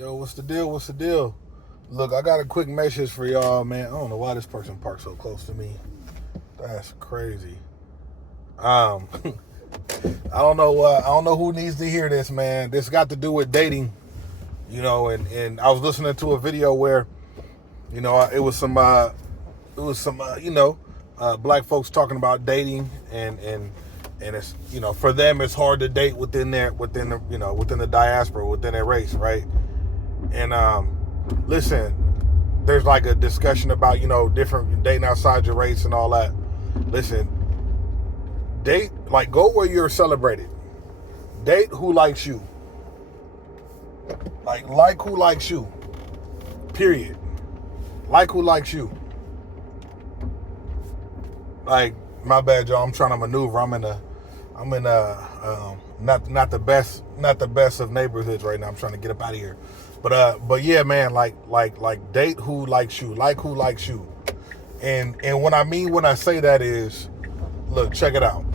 Yo, what's the deal? What's the deal? Look, I got a quick message for y'all, man. I don't know why this person parked so close to me. That's crazy. Um, I don't know. I don't know who needs to hear this, man. This got to do with dating, and I was listening to a video where, black folks talking about dating and it's for them it's hard to date within the diaspora, within their race, right? And listen, there's like a discussion about different dating outside your race and all that. Listen, go where you're celebrated. Date who likes you. Like who likes you. Period. Like who likes you. Like, my bad, y'all. I'm trying to maneuver. I'm in not the best of neighborhoods right now. I'm trying to get up out of here. But yeah, man, like date who likes you. Like who likes you. And what I mean when I say that is, look, check it out.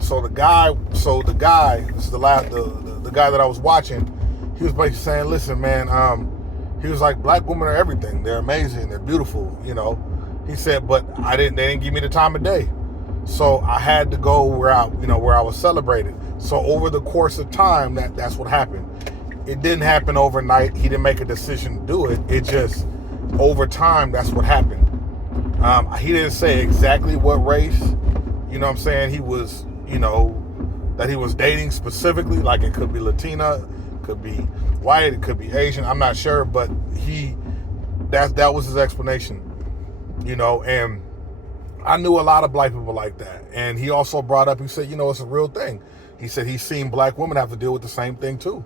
So the guy, this is the guy that I was watching, he was basically saying, listen, man, he was like, black women are everything. They're amazing. They're beautiful, He said, but they didn't give me the time of day. So I had to go where I was celebrated. So over the course of time, that's what happened. It didn't happen overnight. He didn't make a decision to do it. It just, over time, that's what happened. He didn't say exactly what race, what I'm saying, he was, that he was dating specifically. Like, it could be Latina, could be white, it could be Asian. I'm not sure, but that was his explanation, and I knew a lot of black people like that. And he also brought up, he said, it's a real thing. He said he's seen black women have to deal with the same thing too.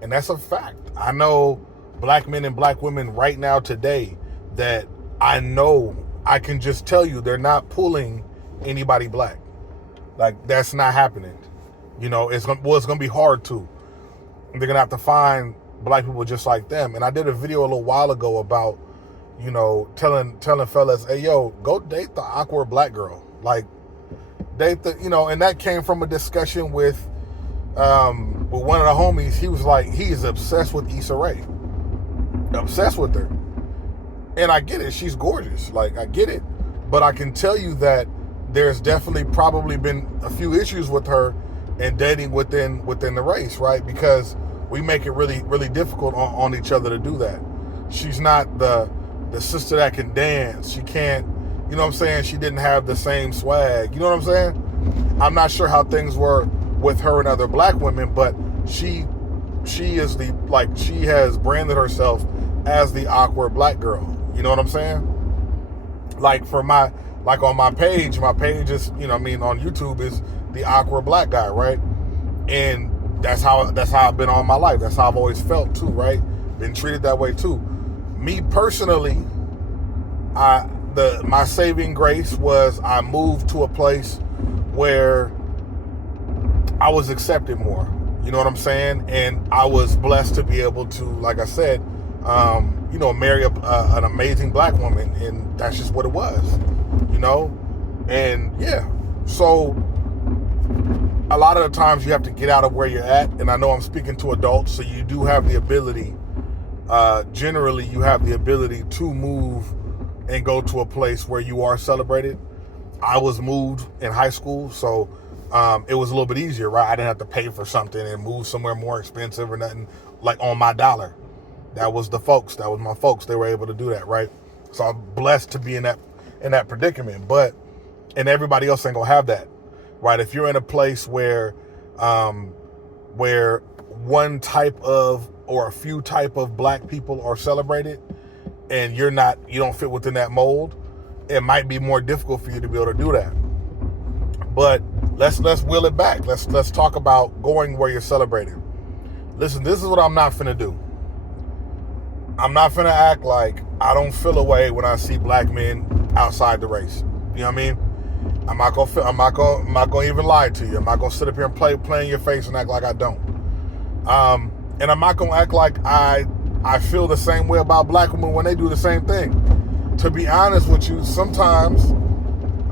And that's a fact. I know black men and black women right now today that I know, I can just tell you they're not pulling anybody black. Like, that's not happening. It's going to be hard to. They're going to have to find black people just like them. And I did a video a little while ago about, telling fellas, hey, yo, go date the awkward black girl. Like, date the, and that came from a discussion with one of the homies. He was like, he is obsessed with Issa Rae. Obsessed with her. And I get it. She's gorgeous. Like, I get it. But I can tell you that there's definitely probably been a few issues with her and dating within the race, right? Because we make it really, really difficult on each other to do that. She's not the sister that can dance. She can't, she didn't have the same swag. You know what I'm saying? I'm not sure how things were with her and other black women, but she is she has branded herself as the awkward black girl. You know what I'm saying? Like, on my page is, on YouTube is the awkward black guy, right? And that's how I've been all my life. That's how I've always felt too, right? Been treated that way too. Me personally, my saving grace was I moved to a place where I was accepted more. You know what I'm saying? And I was blessed to be able to, like I said, marry an amazing black woman, and that's just what it was, And yeah, so a lot of the times you have to get out of where you're at, and I know I'm speaking to adults, so you do have the ability. Generally, you have the ability to move and go to a place where you are celebrated. I was moved in high school, so it was a little bit easier, right? I didn't have to pay for something and move somewhere more expensive or nothing, like on my dollar. That was my folks. They were able to do that, right? So I'm blessed to be in that predicament. And everybody else ain't gonna have that, right? If you're in a place where one type of or a few type of black people are celebrated, and you don't fit within that mold, it might be more difficult for you to be able to do that. But let's wheel it back. Let's talk about going where you're celebrated. Listen, this is what I'm not finna do. I'm not finna act like I don't feel a way when I see black men outside the race. You know what I mean? I'm not gonna even lie to you. I'm not gonna sit up here and play in your face and act like I don't. And I'm not gonna act like I feel the same way about black women when they do the same thing. To be honest with you, a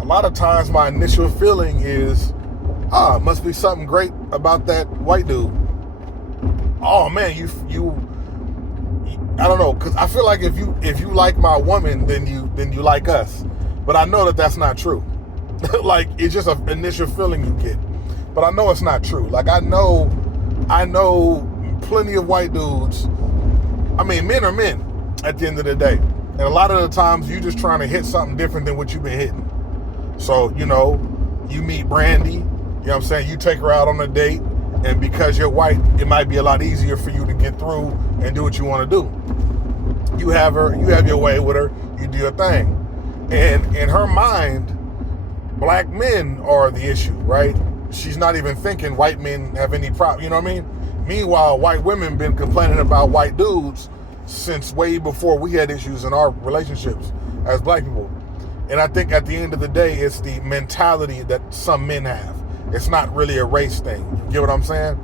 lot of times my initial feeling is, it must be something great about that white dude. Oh man, I don't know, because I feel like if you like my woman, then you like us. But I know that that's not true. Like, it's just an initial feeling you get. But I know it's not true. Like, I know plenty of white dudes. I mean, men are men at the end of the day. And a lot of the times you just trying to hit something different than what you've been hitting. So, you meet Brandy, you know what I'm saying? You take her out on a date, and because you're white, it might be a lot easier for you to get through and do what you want to do. You have your way with her, you do your thing. And in her mind, black men are the issue, right? She's not even thinking white men have any problem, you know what I mean? Meanwhile, white women been complaining about white dudes since way before we had issues in our relationships as black people. And I think at the end of the day, it's the mentality that some men have. It's not really a race thing. You get what I'm saying?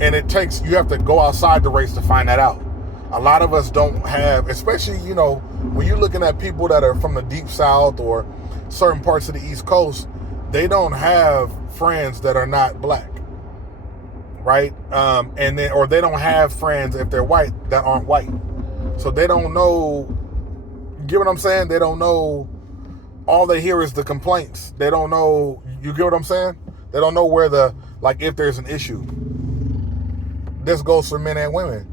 And you have to go outside the race to find that out. A lot of us don't have, especially, when you're looking at people that are from the deep South or certain parts of the East Coast, they don't have friends that are not black, right? Or they don't have friends, if they're white, that aren't white. So they don't know, you get what I'm saying? They don't know, all they hear is the complaints. They don't know, you get what I'm saying? They don't know where if there's an issue. This goes for men and women.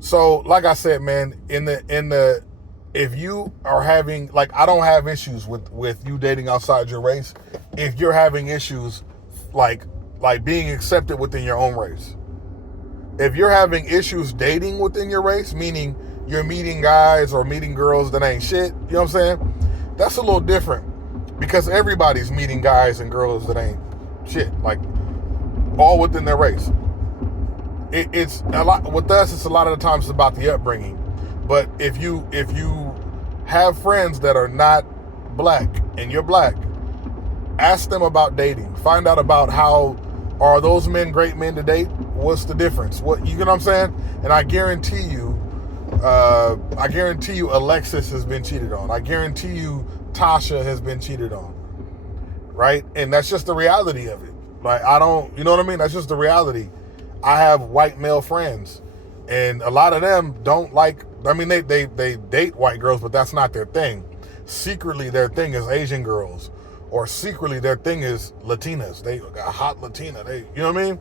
So, like I said, man, if you are having, I don't have issues with you dating outside your race. If you're having issues, like being accepted within your own race. If you're having issues dating within your race, meaning you're meeting guys or meeting girls that ain't shit, you know what I'm saying? That's a little different, because everybody's meeting guys and girls that ain't shit, all within their race. It's a lot with us. It's a lot of the times about the upbringing. But if you have friends that are not black and you're black, ask them about dating. Find out about how, are those men great men to date? What's the difference? You know what I'm saying? And I guarantee you, Alexis has been cheated on. I guarantee you, Tasha has been cheated on. Right? And that's just the reality of it. You know what I mean? That's just the reality. I have white male friends, and a lot of them don't they date white girls, but that's not their thing. Secretly, their thing is Asian girls, or secretly their thing is Latinas. They got a hot Latina. You know what I mean?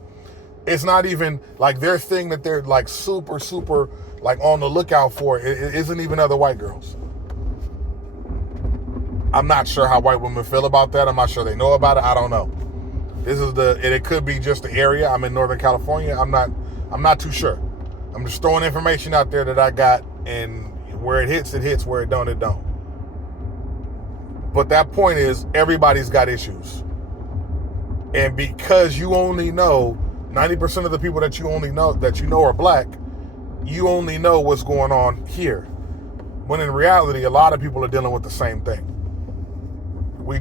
It's not even their thing that they're super, super on the lookout for. It isn't even other white girls. I'm not sure how white women feel about that. I'm not sure they know about it. I don't know. It could be just the area. I'm in Northern California. I'm not too sure. I'm just throwing information out there that I got, and where it hits, where it don't, it don't. But that point is, everybody's got issues. And because you only know 90% of the people that you know are black, you only know what's going on here. When in reality, a lot of people are dealing with the same thing. We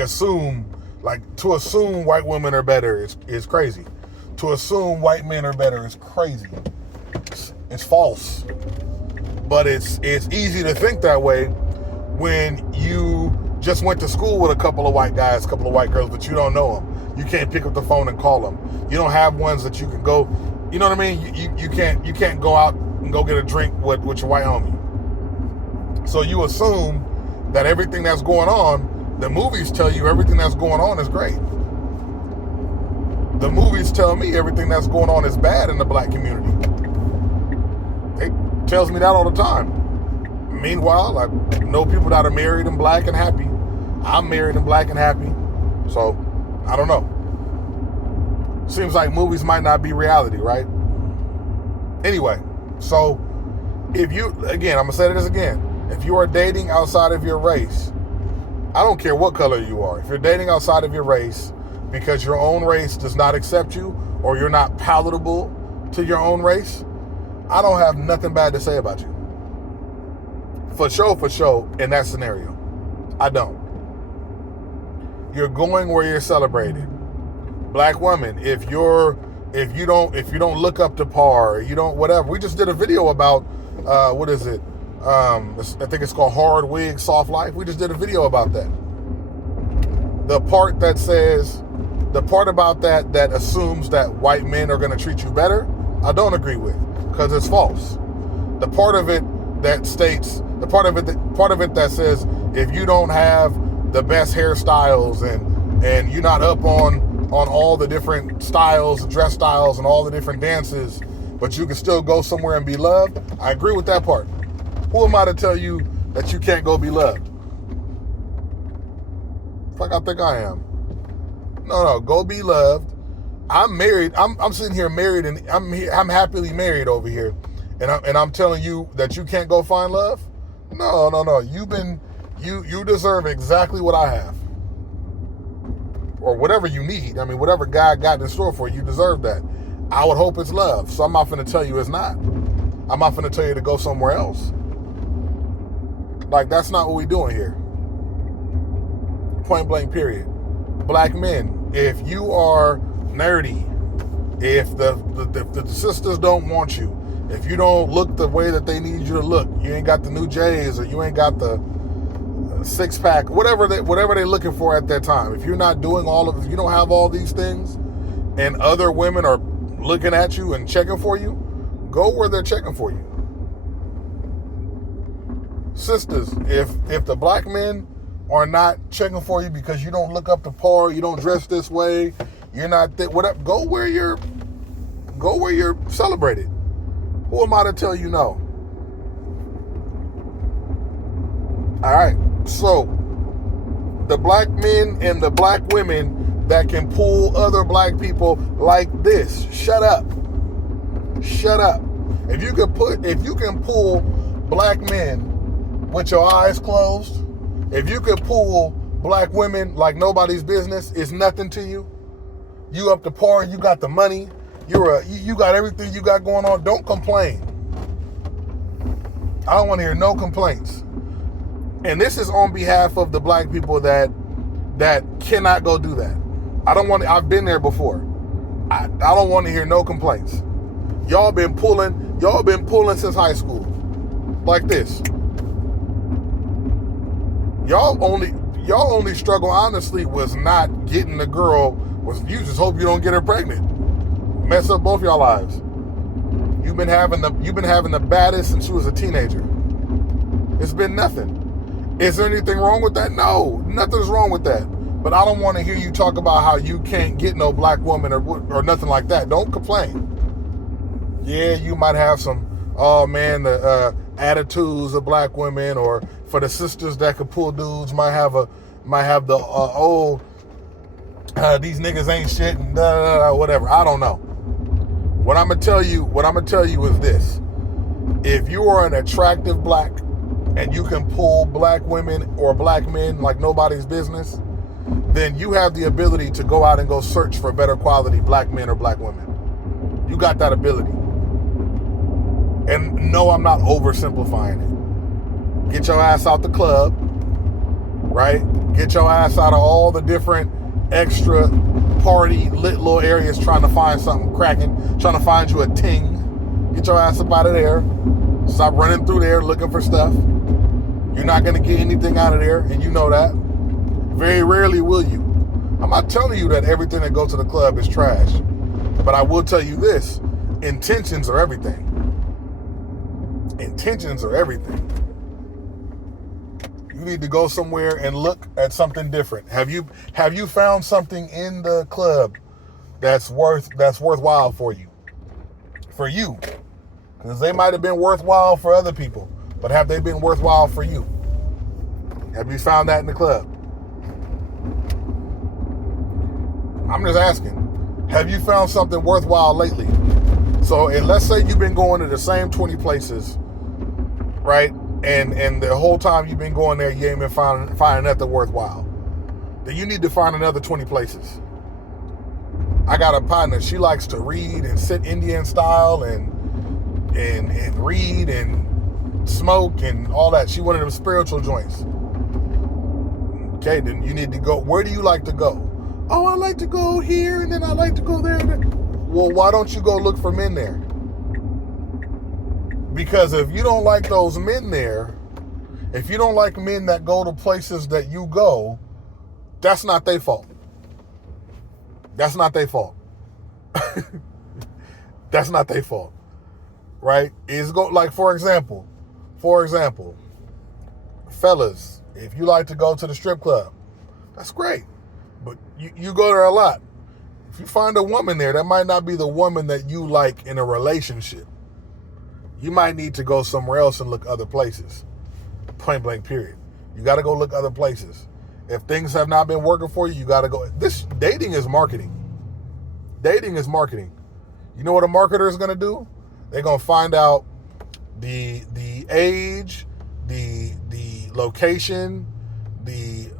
assume, to assume white women are better is crazy. To assume white men are better is crazy. It's false. But it's easy to think that way when you just went to school with a couple of white guys, a couple of white girls, but you don't know them. You can't pick up the phone and call them. You don't have ones that you can go, you know what I mean? You can't go out and go get a drink with your white homie. So you assume that everything that's going on, the movies tell you everything that's going on is great. The movies tell me everything that's going on is bad in the black community. It tells me that all the time. Meanwhile, I know people that are married and black and happy. I'm married and black and happy. So, I don't know. Seems like movies might not be reality, right? Anyway, so I'm going to say this again. If you are dating outside of your race, I don't care what color you are. If you're dating outside of your race because your own race does not accept you, or you're not palatable to your own race, I don't have nothing bad to say about you. For sure, in that scenario. I don't. You're going where you're celebrated. Black woman, if you don't look up to par, you don't whatever. We just did a video about what is it? I think it's called Hard Wig, Soft Life. We just did a video about that. The part about that assumes that white men are going to treat you better, I don't agree with. because it's false. The part of it that states, the part of it that says, if you don't have the best hairstyles and you're not up on all the different styles, dress styles, and all the different dances, but you can still go somewhere and be loved, I agree with that part. Who am I to tell you that you can't go be loved? Fuck, I think I am. No, go be loved. I'm married. I'm sitting here married, and I'm happily married over here, and I'm telling you that you can't go find love. No. You deserve exactly what I have, or whatever you need. I mean, whatever God got in store for you, you deserve that. I would hope it's love. So I'm not going to tell you it's not. I'm not going to tell you to go somewhere else. Like, that's not what we're doing here. Point blank, period. Black men, if you are nerdy, if the sisters don't want you, if you don't look the way that they need you to look, you ain't got the new J's, or you ain't got the six-pack, whatever they're looking for at that time. If you're not doing if you don't have all these things, and other women are looking at you and checking for you, go where they're checking for you. Sisters, if the black men are not checking for you because you don't look up to par, you don't dress this way, you're not whatever, go where you're celebrated. Who am I to tell you no? All right, so the black men and the black women that can pull other black people like this, shut up. If you can pull black men with your eyes closed, if you can pull black women like nobody's business, it's nothing to you. You up to par, you got the money, you got everything you got going on. Don't complain. I don't want to hear no complaints. And this is on behalf of the black people that cannot go do that. I've been there before. I don't want to hear no complaints. Y'all been pulling since high school. Like this. Y'all only struggle, honestly, was not getting the girl. You just hope you don't get her pregnant. Mess up both y'all lives. You've been having the baddest since you was a teenager. It's been nothing. Is there anything wrong with that? No, nothing's wrong with that. But I don't want to hear you talk about how you can't get no black woman or nothing like that. Don't complain. Yeah, you might have some, the attitudes of black women, or for the sisters that could pull dudes, might have the these niggas ain't shit and whatever. I don't know. What I'm gonna tell you is this: if you are an attractive black and you can pull black women or black men like nobody's business, then you have the ability to go out and go search for better quality black men or black women. You got that ability. And no, I'm not oversimplifying it. Get your ass out the club, right? Get your ass out of all the different extra party lit little areas trying to find something cracking, trying to find you a ting. Get your ass up out of there. Stop running through there looking for stuff. You're not going to get anything out of there, and you know that. Very rarely will you. I'm not telling you that everything that goes to the club is trash, but I will tell you this: intentions are everything. Intentions are everything. You need to go somewhere and look at something different. Have you found something in the club that's worthwhile for you? For you. Because they might have been worthwhile for other people, but have they been worthwhile for you? Have you found that in the club? I'm just asking. Have you found something worthwhile lately? So, and let's say you've been going to the same 20 places, right? And the whole time you've been going there, you ain't been finding nothing worthwhile. Then you need to find another 20 places. I got a partner. She likes to read and sit Indian style and read and smoke and all that. She one of them spiritual joints. Okay, then you need to go. Where do you like to go? Oh, I like to go here, and then I like to go there. Well, why don't you go look for men there? Because if you don't like those men there, if you don't like men that go to places that you go, that's not their fault. That's not their fault. That's not their fault. right? Is go like for example, fellas, if you like to go to the strip club, that's great, but you go there a lot. If you find a woman there, that might not be the woman that you like in a relationship. You might need to go somewhere else and look other places. Point blank period. You got to go look other places. If things have not been working for you, you got to go. This dating is marketing. Dating is marketing. You know what a marketer is going to do? They're going to find out the age, the location, the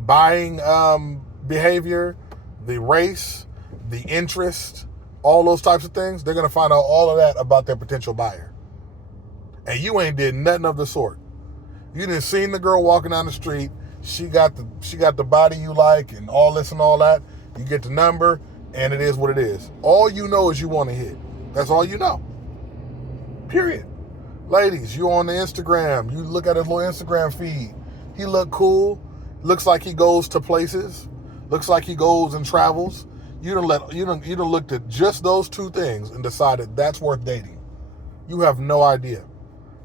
buying behavior, the race, the interest, all those types of things. They're going to find out all of that about their potential buyer. And you ain't did nothing of the sort. You didn't seen the girl walking down the street. She got the body you like and all this and all that. You get the number, and it is what it is. All you know is you want to hit. That's all you know. Period. Ladies, you on the Instagram. You look at his little Instagram feed. He look cool. Looks like he goes to places. Looks like he goes and travels. You done looked at just those two things and decided that's worth dating. You have no idea.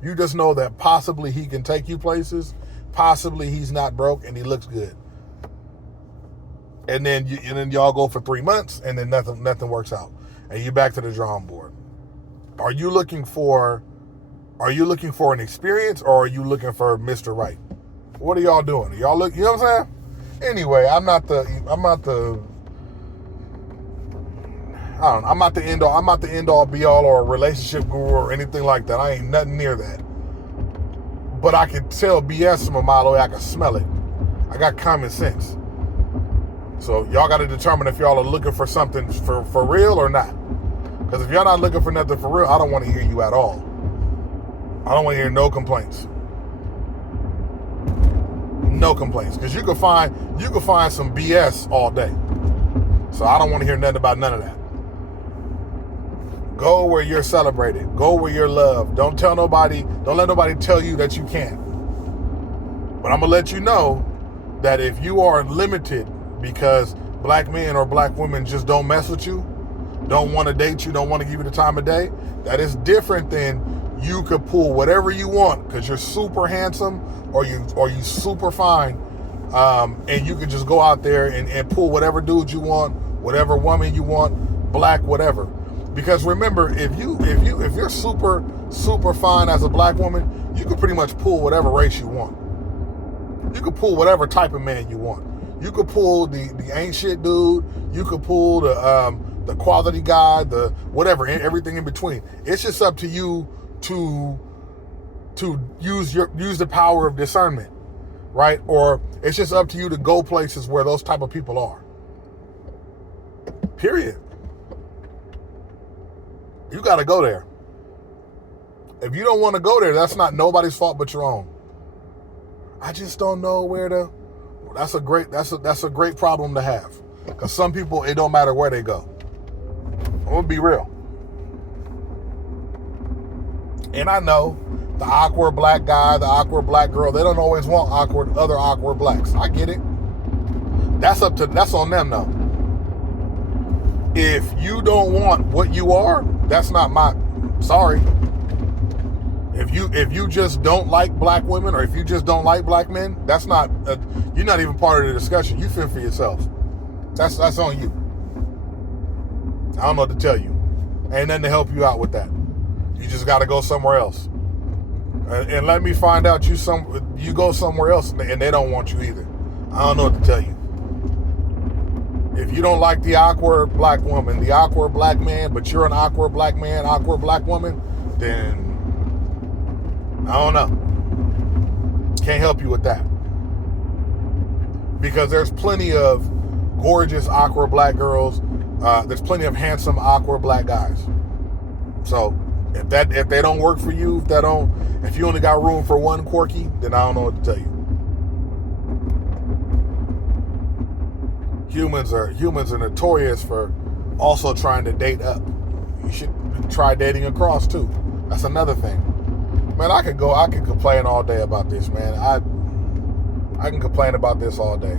You just know that possibly he can take you places, possibly he's not broke and he looks good. And then y'all go for 3 months and then nothing works out. And you're back to the drawing board. Are you looking for an experience, or are you looking for Mr. Right? What are y'all doing? Are y'all look, you know what I'm saying? Anyway, I'm not the end all be all or a relationship guru or anything like that. I ain't nothing near that. But I can tell BS from a mile away. I can smell it. I got common sense. So y'all got to determine if y'all are looking for something for real or not. Because if y'all not looking for nothing for real, I don't want to hear you at all. I don't want to hear no complaints. No complaints. Because you can find some BS all day. So I don't want to hear nothing about none of that. Go where you're celebrated. Go where you're loved. Don't let nobody tell you that you can't. But I'm going to let you know that if you are limited because black men or black women just don't mess with you, don't want to date you, don't want to give you the time of day, that is different than you could pull whatever you want because you're super handsome or you super fine, and you can just go out there and pull whatever dude you want, whatever woman you want, black, whatever. Because remember, if you're super fine as a black woman, you can pretty much pull whatever race you want. You can pull whatever type of man you want. You could pull the ain't shit dude. You could pull the quality guy, the whatever, everything in between. It's just up to you to use the power of discernment, right? Or it's just up to you to go places where those type of people are. Period. You got to go there. If you don't want to go there, that's not nobody's fault but your own. I just don't know where to. That's a great problem to have. Because some people, it don't matter where they go. I'm gonna be real. And I know the awkward black guy, the awkward black girl, they don't always want other awkward blacks. I get it. That's on them though. If you don't want what you are, that's not sorry. If you just don't like black women, or if you just don't like black men, you're not even part of the discussion. You fend for yourself. That's on you. I don't know what to tell you. Ain't nothing to help you out with that. You just got to go somewhere else. And let me find out you go somewhere else and they don't want you either. I don't know what to tell you. If you don't like the awkward black woman, the awkward black man, but you're an awkward black man, awkward black woman, then I don't know. Can't help you with that. Because there's plenty of gorgeous, awkward black girls. There's plenty of handsome, awkward black guys. So if they don't work for you, if you only got room for one quirky, then I don't know what to tell you. Humans are notorious for also trying to date up. You should try dating across too. That's another thing. Man, I could complain all day about this, man. I can complain about this all day.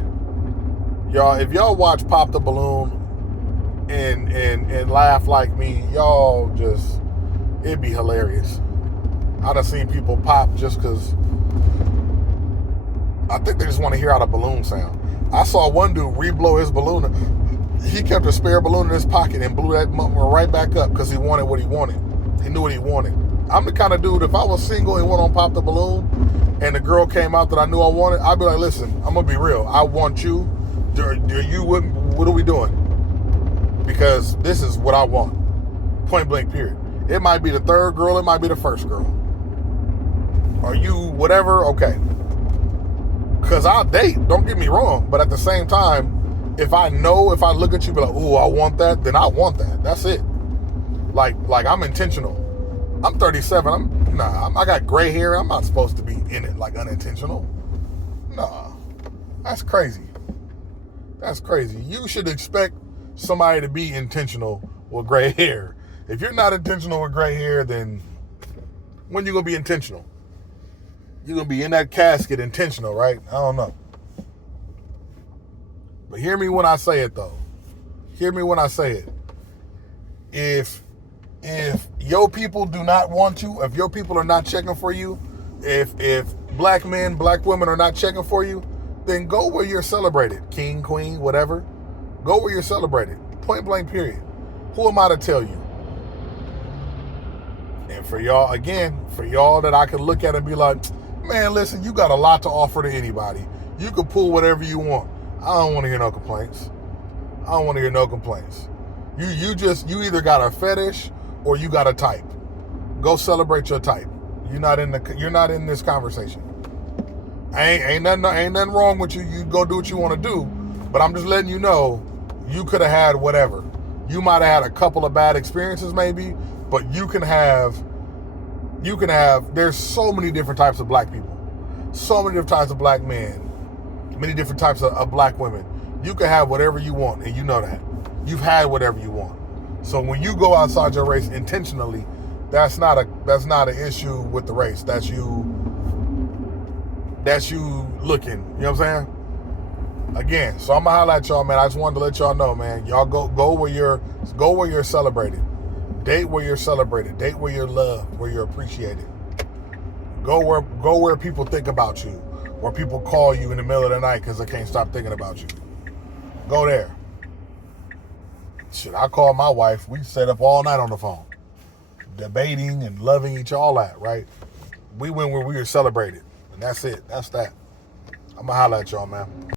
Y'all, if y'all watch Pop the Balloon and laugh like me, y'all just, It'd be hilarious. I done seen people pop just because I think they just want to hear how the balloon sound. I saw one dude re-blow his balloon. He kept a spare balloon in his pocket and blew that motherfucker right back up because he wanted what he wanted. He knew what he wanted. I'm the kind of dude, if I was single and went on pop the balloon and the girl came out that I knew I wanted, I'd be like, listen, I'm going to be real. I want you. What are we doing? Because this is what I want. Point blank, period. It might be the third girl. It might be the first girl. Are you whatever? Okay. Because I'll date. Don't get me wrong. But at the same time, if I look at you be like, ooh, I want that, then I want that. That's it. Like I'm intentional. I'm 37. I got gray hair. I'm not supposed to be in it like unintentional. Nah. That's crazy. That's crazy. You should expect somebody to be intentional with gray hair. If you're not intentional with gray hair, then when you gonna be intentional? You're gonna be in that casket intentional, right? I don't know. But hear me when I say it though. Hear me when I say it. If your people do not want you, if your people are not checking for you, if black men, black women are not checking for you, then go where you're celebrated. King, queen, whatever. Go where you're celebrated. Point blank, period. Who am I to tell you? And for y'all that I can look at and be like, man, listen, you got a lot to offer to anybody. You can pull whatever you want. I don't want to hear no complaints. You either got a fetish or you got a type. Go celebrate your type. You're not in this conversation. Ain't nothing wrong with you. You go do what you want to do, but I'm just letting you know you could have had whatever. You might have had a couple of bad experiences maybe, but you can have, there's so many different types of black people, so many different types of black men, many different types of black women. You can have whatever you want, and you know that. You've had whatever you want. So when you go outside your race intentionally, that's not an issue with the race. That's you looking. You know what I'm saying? Again, so I'm gonna holler at y'all, man. I just wanted to let y'all know, man. Y'all go where you're celebrated. Date where you're celebrated. Date where you're loved, where you're appreciated. Go where people think about you, where people call you in the middle of the night because they can't stop thinking about you. Go there. Shit, I call my wife. We stayed up all night on the phone, debating and loving each all that, right? We went where we were celebrated, and that's it. That's that. I'm gonna holler at y'all, man.